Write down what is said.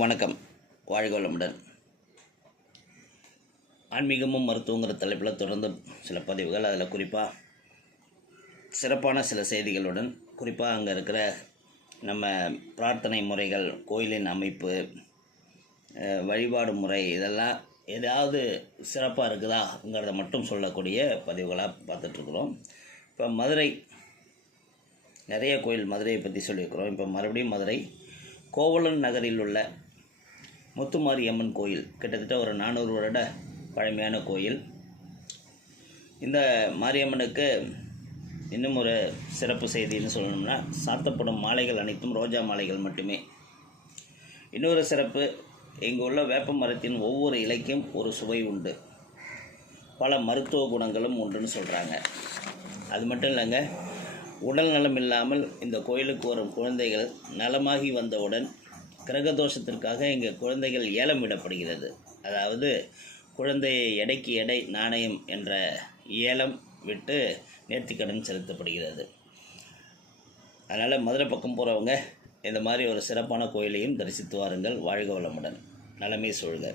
வணக்கம். வாழ்க வளமுடன். ஆன்மீகமும் மருத்துவங்கிற தலைப்பில் தொடர்ந்து சில பதிவுகள். அதில் குறிப்பாக சிறப்பான சில செய்திகளுடன் குறிப்பாக அங்கே இருக்கிற நம்ம பிரார்த்தனை முறைகள் கோயிலின் அமைப்பு வழிபாடு முறை இதெல்லாம் ஏதாவது சிறப்பாக இருக்குதாங்கிறத மட்டும் சொல்லக்கூடிய பதிவுகளாக பார்த்துட்ருக்குறோம். இப்போ மதுரை நிறைய கோயில் மதுரையை பற்றி சொல்லியிருக்கிறோம். இப்போ மறுபடியும் மதுரை கோவலன் நகரில் உள்ள முத்துமாரி அம்மன் கோயில். கிட்டத்தட்ட ஒரு நானூறு வருட பழமையான கோயில். இந்த மாரியம்மனுக்கு இன்னும் ஒரு சிறப்பு செய்தின்னு சொல்லணும்னா சாத்தப்படும் மாலைகள் அனைத்தும் ரோஜா மாலைகள் மட்டுமே. இன்னொரு சிறப்பு இங்கு உள்ள வேப்ப மரத்தின் ஒவ்வொரு இலைக்கும் ஒரு சுவை உண்டு. பல மருத்துவ குணங்களும் உண்டுன்னு சொல்கிறாங்க அது மட்டும் இல்லைங்க உடல் நலம் இல்லாமல் இந்த கோயிலுக்கு வரும் குழந்தைகள் நலமாகி வந்தவுடன் கிரகதோஷத்திற்காக இங்கே குழந்தைகள் ஏலம் விடப்படுகிறது அதாவது குழந்தையை எடைக்கு எடை நாணயம் என்ற ஏலம் விட்டு நேர்த்திக்கடன் செலுத்தப்படுகிறது. அதனால் மதுரை பக்கம் போகிறவங்க இந்த மாதிரி ஒரு சிறப்பான கோயிலையும் தரிசித்து வாருங்கள். வாழ்க வளமுடன். நலமே சூழ்க.